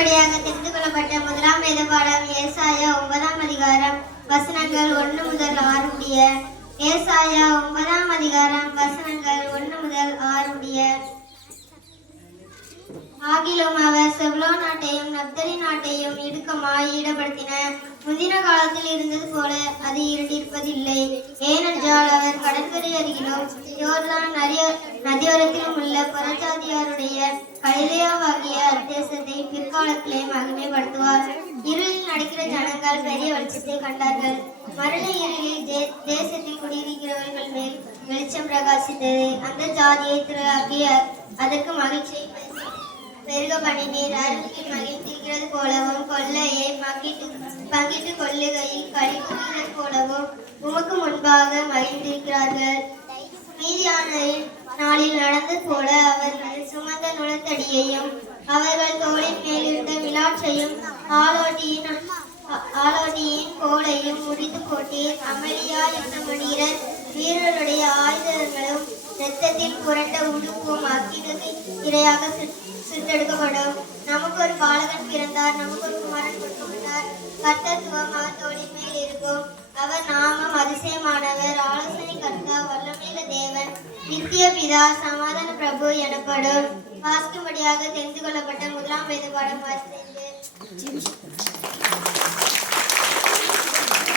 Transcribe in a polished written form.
வாசிக்கும்படியாக தெரிந்து கொள்ளப்பட்ட முதலாம் வேத பாடம் ஏசாயா 9ஆம் அதிகாரம் வசனங்கள் 1 முதல் 6 முடிய. ஏசாயா 9ஆம் அதிகாரம் வசனங்கள் 1 முதல் 6 முடிய. ஆகிலும் அவர் செபுலோன் நாட்டையும் நப்தலி நாட்டையும் இடுக்கமாய் ஈடுபடுத்தினார். முந்தின காலத்தில் இருந்தது போல அது இருண்டிருப்பதில்லை. ஏனென்றால் அவர் கடற்கரை அருகிலும் யோர்தான் நதியோரத்திலும் உள்ள புறஜாதியாருடைய கலிலேயாவாகிய அத்தேசத்தை பிற்காலத்திலே மகிமைப்படுத்துவார். இருளில் நடக்கிற ஜனங்கள் பெரிய வெளிச்சத்தை கண்டார்கள். மரண இருளில் தேசத்தில் குடியிருக்கிறவர்கள் மேல் வெளிச்சம் பிரகாசித்தது. அந்த ஜாதியை திரளாக்கி அதற்கு மகிழ்ச்சியை பெருக பண்ணினீர். அருகில் மகிழ்ந்திருக்கிறது போலவும் கொள்ளையை பங்கிட்டு கொள்ளுகையில் களி கூறுகிறது போலவும் உமக்கு முன்பாக மகிழ்ந்திருக்கிறார்கள். மீதியானரின் நாளில் நடந்தது போல அவர்கள் சுமந்த நுழத்தடியையும் அவர்கள் தோளின் மேலிருந்த விளாற்றையும் ஆலோட்டியின் கோலையும் முடித்து போட்டீர். அமளியா என்ற மனிதர் வீரருடைய ஆயுதங்களும் இரத்தத்தில் புரண்ட உடுப்பும் அக்கினது இரையாக சுட்டெடுக்கப்படும். நமக்கு ஒரு பாலகன் பிறந்தார், நமக்கு ஒரு குமாரன் கொடுக்கப்பட்டார். கர்த்தத்துவம் அவர் தோளின் மேல் இருக்கும். அவர் நாமம் அதிசயமானவர், ஆலோசனை கர்த்தா, வல்லமையுள்ள தேவன், நித்திய பிதா, சமாதான பிரபு எனப்படும். வாசிக்கும்படியாக தெரிந்து கொள்ளப்பட்ட முதலாம் வேத பாடம் வாசித்தேன்.